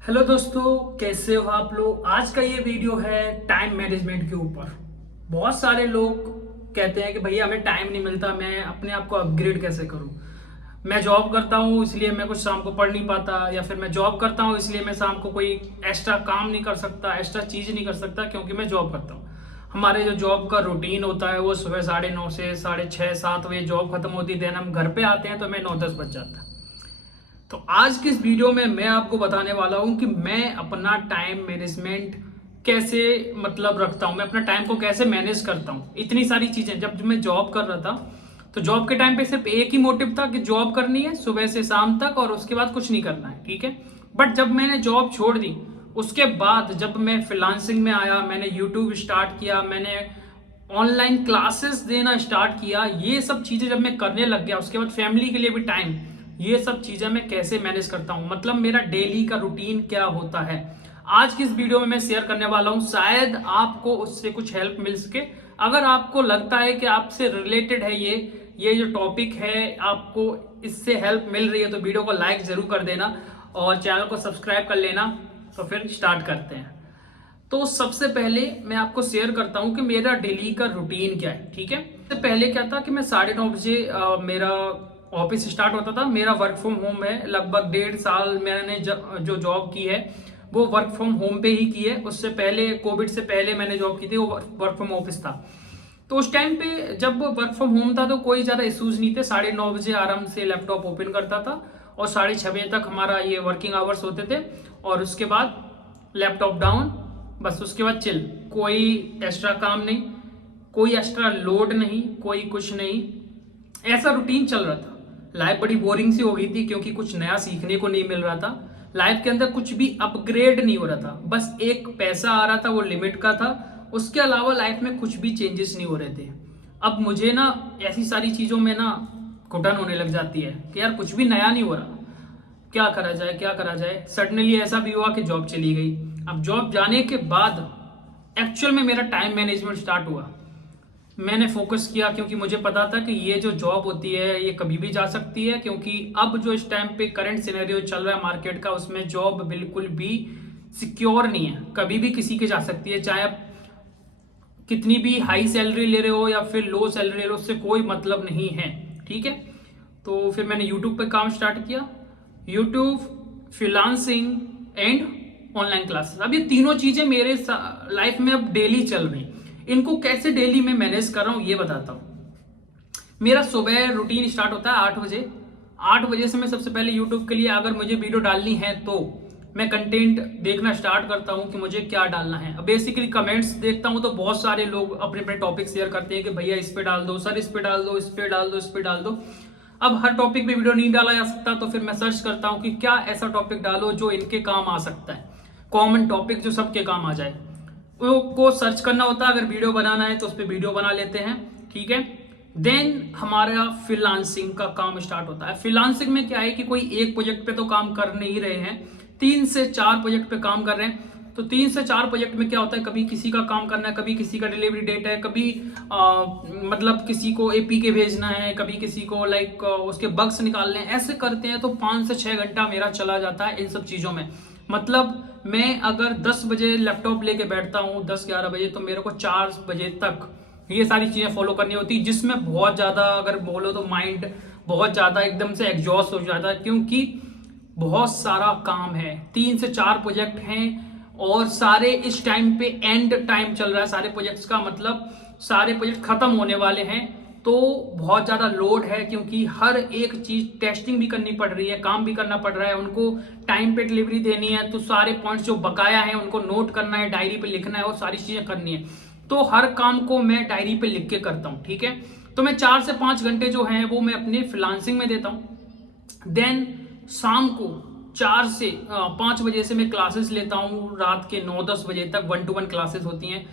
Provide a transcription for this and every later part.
Hello दोस्तों, कैसे हो आप लोग। आज का ये वीडियो है टाइम मैनेजमेंट के ऊपर। बहुत सारे लोग कहते हैं कि भैया हमें टाइम नहीं मिलता, मैं अपने आप को अपग्रेड कैसे करूं। मैं जॉब करता हूं इसलिए मैं कुछ शाम को पढ़ नहीं पाता, या फिर मैं जॉब करता हूं इसलिए मैं शाम को कोई एक्स्ट्रा काम नहीं कर सकता, एक्स्ट्रा चीज नहीं कर सकता क्योंकि मैं जॉब करता हूँ। हमारे जो जॉब का रूटीन होता है वो सुबह 9:30 से 6:30 7 बजे जॉब खत्म होती है। देन हम घर पे आते हैं तो हमें 9-10 बज जाता है। तो आज की इस वीडियो में मैं आपको बताने वाला हूं कि मैं अपना टाइम मैनेजमेंट कैसे रखता हूं, मैं अपना टाइम को कैसे मैनेज करता हूं। इतनी सारी चीजें, जब मैं जॉब कर रहा था तो जॉब के टाइम पे सिर्फ एक ही मोटिव था कि जॉब करनी है सुबह से शाम तक और उसके बाद कुछ नहीं करना है, ठीक है। बट जब मैंने जॉब छोड़ दी उसके बाद जब मैं फ्रीलांसिंग में आया, मैंने यूट्यूब स्टार्ट किया, मैंने ऑनलाइन क्लासेस देना स्टार्ट किया, ये सब चीजें जब मैं करने लग गया उसके बाद फैमिली के लिए भी टाइम, ये सब चीजें मैं कैसे मैनेज करता हूं, मेरा डेली का रूटीन क्या होता है, आज की इस वीडियो में मैं शेयर करने वाला हूं। शायद आपको उससे कुछ हेल्प मिल सके। अगर आपको लगता है कि आपसे रिलेटेड है ये जो टॉपिक है, आपको इससे हेल्प मिल रही है, तो वीडियो को लाइक जरूर कर देना और चैनल को सब्सक्राइब कर लेना। तो फिर स्टार्ट करते हैं। तो सबसे पहले मैं आपको शेयर करता हूं कि मेरा डेली का रूटीन क्या है, ठीक है। सबसे पहले क्या था कि मैं 9:30 बजे मेरा ऑफिस स्टार्ट होता था। मेरा वर्क फ्रॉम होम है, लगभग 1.5 साल मैंने जो जॉब की है वो वर्क फ्रॉम होम पे ही की है। उससे पहले, कोविड से पहले मैंने जॉब की थी, वो वर्क फ्रॉम ऑफिस था। तो उस टाइम पे जब वर्क फ्रॉम होम था तो कोई ज्यादा इश्यूज नहीं थे। 9:30 बजे आराम से लैपटॉप ओपन करता था और 6:30 बजे तक हमारा ये वर्किंग आवर्स होते थे, और उसके बाद लैपटॉप डाउन, बस उसके बाद चिल। कोई एक्स्ट्रा काम नहीं, कोई एक्स्ट्रा लोड नहीं, कोई कुछ नहीं, ऐसा रूटीन चल रहा था। लाइफ बड़ी बोरिंग सी हो गई थी क्योंकि कुछ नया सीखने को नहीं मिल रहा था। लाइफ के अंदर कुछ भी अपग्रेड नहीं हो रहा था, बस एक पैसा आ रहा था, वो लिमिट का था। उसके अलावा लाइफ में कुछ भी चेंजेस नहीं हो रहे थे। अब मुझे ना ऐसी सारी चीजों में ना घुटन होने लग जाती है कि यार कुछ भी नया नहीं हो रहा, क्या करा जाए क्या करा जाए। सडनली ऐसा भी हुआ कि जॉब चली गई। अब जॉब जाने के बाद एक्चुअल में मेरा टाइम मैनेजमेंट स्टार्ट हुआ। मैंने फोकस किया क्योंकि मुझे पता था कि ये जो जॉब होती है ये कभी भी जा सकती है, क्योंकि अब जो इस टाइम पे करंट सिनेरियो चल रहा है मार्केट का, उसमें जॉब बिल्कुल भी सिक्योर नहीं है, कभी भी किसी की जा सकती है। चाहे आप कितनी भी हाई सैलरी ले रहे हो या फिर लो सैलरी ले रहे हो, उससे कोई मतलब नहीं है, ठीक है। तो फिर मैंने यूट्यूब पे काम स्टार्ट किया। YouTube, freelancing and online classes, अब ये तीनों चीजें मेरे लाइफ में अब डेली चल रही। इनको कैसे डेली में मैनेज कर रहा हूं ये बताता हूं। मेरा सुबह रूटीन स्टार्ट होता है 8 बजे। 8 बजे से मैं सबसे पहले यूट्यूब के लिए अगर मुझे वीडियो डालनी है तो मैं कंटेंट देखना स्टार्ट करता हूं कि मुझे क्या डालना है। अब बेसिकली कमेंट्स देखता हूं तो बहुत सारे लोग अपने अपने टॉपिक शेयर करते हैं कि भैया इस पे डाल दो, सर इस पे डाल दो, इस पे डाल दो, इस पे डाल दो। अब हर टॉपिक पे वीडियो नहीं डाला जा सकता, तो फिर मैं सर्च करता हूं कि क्या ऐसा टॉपिक डालो जो इनके काम आ सकता है, कॉमन टॉपिक जो सबके काम आ जाए, वो को सर्च करना होता है। अगर वीडियो बनाना है तो उस पर वीडियो बना लेते हैं, ठीक है। देन हमारा फ्रीलांसिंग का काम स्टार्ट होता है। फ्रीलांसिंग में क्या है कि कोई एक प्रोजेक्ट पे तो काम कर नहीं रहे हैं, 3 से 4 प्रोजेक्ट पे काम कर रहे हैं। तो 3 से 4 प्रोजेक्ट में क्या होता है, कभी किसी का काम करना है, कभी किसी का डिलीवरी डेट है, कभी किसी को एपीके भेजना है, कभी किसी को उसके बग्स निकालने हैं, ऐसे करते हैं। तो 5 से 6 घंटा मेरा चला जाता है इन सब चीजों में। मैं अगर 10 बजे लैपटॉप लेके बैठता हूँ 10-11 बजे, तो मेरे को 4 बजे तक ये सारी चीजें फॉलो करनी होती है, जिसमें बहुत ज्यादा अगर बोलो तो माइंड बहुत ज्यादा एकदम से एग्जॉस्ट हो जाता है, क्योंकि बहुत सारा काम है। 3 से 4 प्रोजेक्ट हैं और सारे इस टाइम पे एंड टाइम चल रहा है सारे प्रोजेक्ट्स का, सारे प्रोजेक्ट खत्म होने वाले हैं। तो बहुत ज्यादा लोड है क्योंकि हर एक चीज टेस्टिंग भी करनी पड़ रही है, काम भी करना पड़ रहा है, उनको टाइम पे डिलीवरी देनी है, तो सारे पॉइंट्स जो बकाया है उनको नोट करना है, डायरी पे लिखना है और सारी चीजें करनी है। तो हर काम को मैं डायरी पे लिख के करता हूँ, ठीक है। तो मैं 4 से 5 घंटे जो है वो मैं अपने फ्रीलांसिंग में देता हूँ। देन शाम को 4 से 5 बजे से मैं क्लासेस लेता हूँ, रात के 9-10 बजे तक 1-to-1 क्लासेस होती हैं।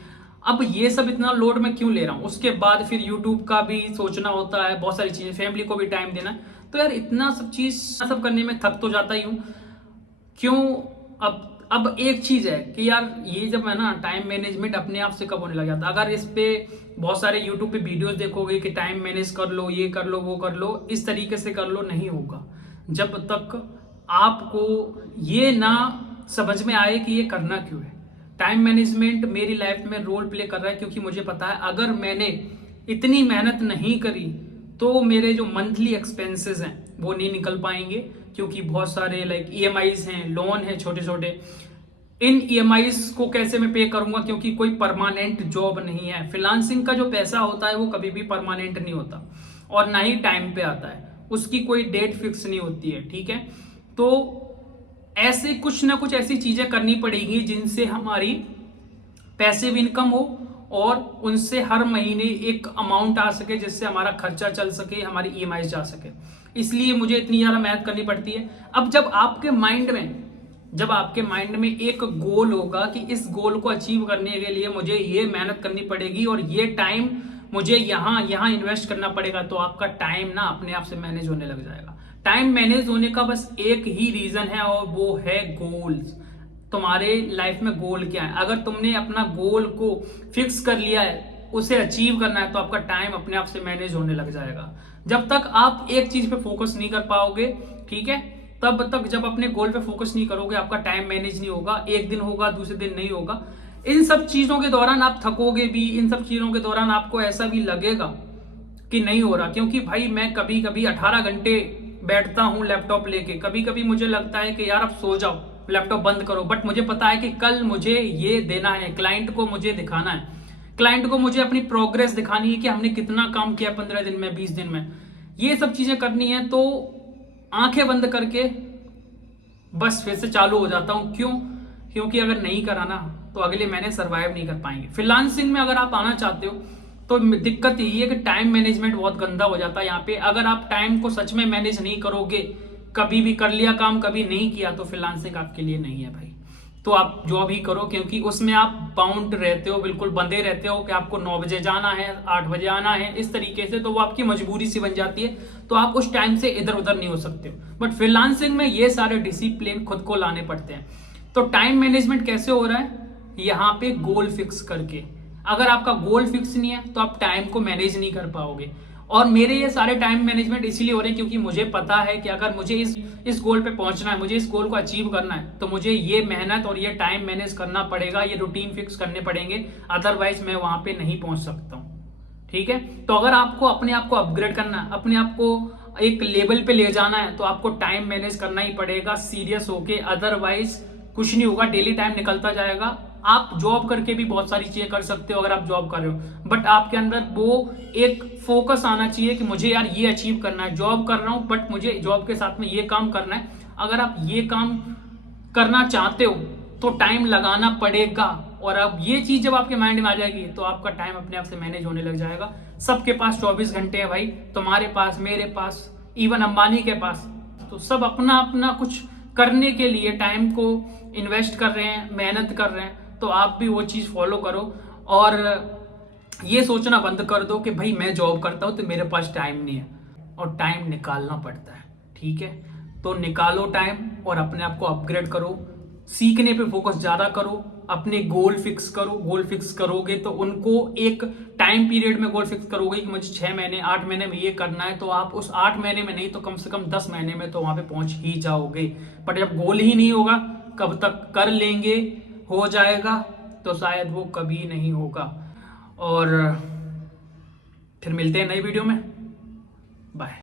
अब ये सब इतना लोड मैं क्यों ले रहा हूँ, उसके बाद फिर यूट्यूब का भी सोचना होता है, बहुत सारी चीजें, फैमिली को भी टाइम देना है। तो यार इतना सब करने में थक तो जाता ही हूँ, क्यों। अब एक चीज है कि यार ये जब है ना, टाइम मैनेजमेंट अपने आप से कब होने लग जाता है। अगर इस पे बहुत सारे यूट्यूब पे वीडियोस देखोगे कि टाइम मैनेज कर लो, ये कर लो, वो कर लो, इस तरीके से कर लो, नहीं होगा जब तक आपको ये ना समझ में आए कि ये करना क्यों है। टाइम मैनेजमेंट मेरी लाइफ में रोल प्ले कर रहा है क्योंकि मुझे पता है अगर मैंने इतनी मेहनत नहीं करी तो मेरे जो मंथली एक्सपेंसेस हैं वो नहीं निकल पाएंगे, क्योंकि बहुत सारे लाइक ईएमआईज हैं, लोन है छोटे छोटे। इन ईएमआईज को कैसे मैं पे करूंगा, क्योंकि कोई परमानेंट जॉब नहीं है। फ्रीलांसिंग का जो पैसा होता है वो कभी भी परमानेंट नहीं होता और ना ही टाइम पे आता है, उसकी कोई डेट फिक्स नहीं होती है, ठीक है। तो ऐसे कुछ ना कुछ ऐसी चीजें करनी पड़ेगी जिनसे हमारी पैसिव इनकम हो और उनसे हर महीने एक अमाउंट आ सके जिससे हमारा खर्चा चल सके, हमारी ईएमआई जा सके। इसलिए मुझे इतनी ज्यादा मेहनत करनी पड़ती है। अब जब आपके माइंड में एक गोल होगा कि इस गोल को अचीव करने के लिए मुझे ये मेहनत करनी पड़ेगी और ये टाइम मुझे यहाँ इन्वेस्ट करना पड़ेगा, तो आपका टाइम ना अपने आप से मैनेज होने लग जाएगा। टाइम मैनेज होने का बस एक ही रीजन है और वो है गोल्स। तुम्हारे लाइफ में गोल क्या है? अगर तुमने अपना गोल को फिक्स कर लिया है, उसे अचीव करना है, तो आपका टाइम अपने आप से मैनेज होने लग जाएगा। जब तक आप एक चीज पे फोकस नहीं कर पाओगे, ठीक है, तब तक जब अपने गोल पे फोकस नहीं करोगे आपका टाइम मैनेज नहीं होगा। एक दिन होगा, दूसरे दिन नहीं होगा। इन सब चीजों के दौरान आप थकोगे भी, इन सब चीजों के दौरान आपको ऐसा भी लगेगा कि नहीं हो रहा। क्योंकि भाई मैं कभी कभी 18 घंटे बैठता हूं लैपटॉप लेके, कभी कभी मुझे लगता है कि यार अब सो जाओ, लैपटॉप बंद करो, बट मुझे पता है कि कल मुझे ये देना है, क्लाइंट को मुझे दिखाना है, क्लाइंट को मुझे अपनी प्रोग्रेस दिखानी है कि हमने कितना काम किया 15 दिन में, 20 दिन में, ये सब चीजें करनी है। तो आंखें बंद करके बस फिर से चालू हो जाता हूं। क्यों? क्योंकि अगर नहीं करा ना तो अगले महीने सर्वाइव नहीं कर पाएंगे। फ्रीलांसिंग में अगर आप आना चाहते हो तो दिक्कत यही है कि टाइम मैनेजमेंट बहुत गंदा हो जाता है यहाँ पे। अगर आप टाइम को सच में मैनेज नहीं करोगे, कभी भी कर लिया काम कभी नहीं किया, तो फ्रीलांसिंग आपके लिए नहीं है भाई। तो आप जॉब ही करो, क्योंकि उसमें आप बाउंड रहते हो, बिल्कुल बंधे रहते हो कि आपको 9 बजे जाना है, 8 बजे आना है, इस तरीके से। तो वो आपकी मजबूरी सी बन जाती है, तो आप उस टाइम से इधर उधर नहीं हो सकते हो। बट फ्रीलांसिंग में ये सारे डिसिप्लिन खुद को लाने पड़ते हैं। तो टाइम मैनेजमेंट कैसे हो रहा है? यहाँ पे गोल फिक्स करके। अगर आपका गोल फिक्स नहीं है तो आप टाइम को मैनेज नहीं कर पाओगे। और मेरे ये सारे टाइम मैनेजमेंट इसलिए हो रहे हैं क्योंकि मुझे पता है कि अगर मुझे इस गोल पे पहुंचना है, मुझे इस गोल को अचीव करना है, तो मुझे ये मेहनत और ये टाइम मैनेज करना पड़ेगा, ये रूटीन फिक्स करने पड़ेंगे, अदरवाइज मैं वहां पे नहीं पहुंच सकता हूं। ठीक है, तो अगर आपको अपने आप को अपग्रेड करना है, अपने आप को एक लेवल पे ले जाना है, तो आपको टाइम मैनेज करना ही पड़ेगा सीरियस होके, अदरवाइज कुछ नहीं होगा। डेली टाइम निकलता जाएगा। आप जॉब करके भी बहुत सारी चीजें कर सकते हो अगर आप जॉब कर रहे हो, बट आपके अंदर वो एक फोकस आना चाहिए कि मुझे यार ये अचीव करना है। जॉब कर रहा हूं बट मुझे जॉब के साथ में ये काम करना है। अगर आप ये काम करना चाहते हो तो टाइम लगाना पड़ेगा। और अब ये चीज जब आपके माइंड में आ जाएगी तो आपका टाइम अपने आप से मैनेज होने लग जाएगा। सबके पास 24 घंटे है भाई, तुम्हारे पास, मेरे पास, इवन अंबानी के पास। तो सब अपना अपना कुछ करने के लिए टाइम को इन्वेस्ट कर रहे हैं, मेहनत कर रहे हैं। तो आप भी वो चीज फॉलो करो और ये सोचना बंद कर दो कि भाई मैं जॉब करता हूं तो मेरे पास टाइम नहीं है। और टाइम निकालना पड़ता है, ठीक है। तो निकालो टाइम और अपने आप को अपग्रेड करो, सीखने पे फोकस ज्यादा करो, अपने गोल फिक्स करो। गोल फिक्स करोगे तो उनको एक टाइम पीरियड में गोल फिक्स करोगे कि मुझे 6 महीने 8 महीने में ये करना है, तो आप उस 8 महीने में नहीं तो कम से कम 10 महीने में तो वहां पे पहुंच ही जाओगे। बट जब गोल ही नहीं होगा, कब तक कर लेंगे, हो जाएगा, तो शायद वो कभी नहीं होगा। और फिर मिलते हैं नई वीडियो में। बाय।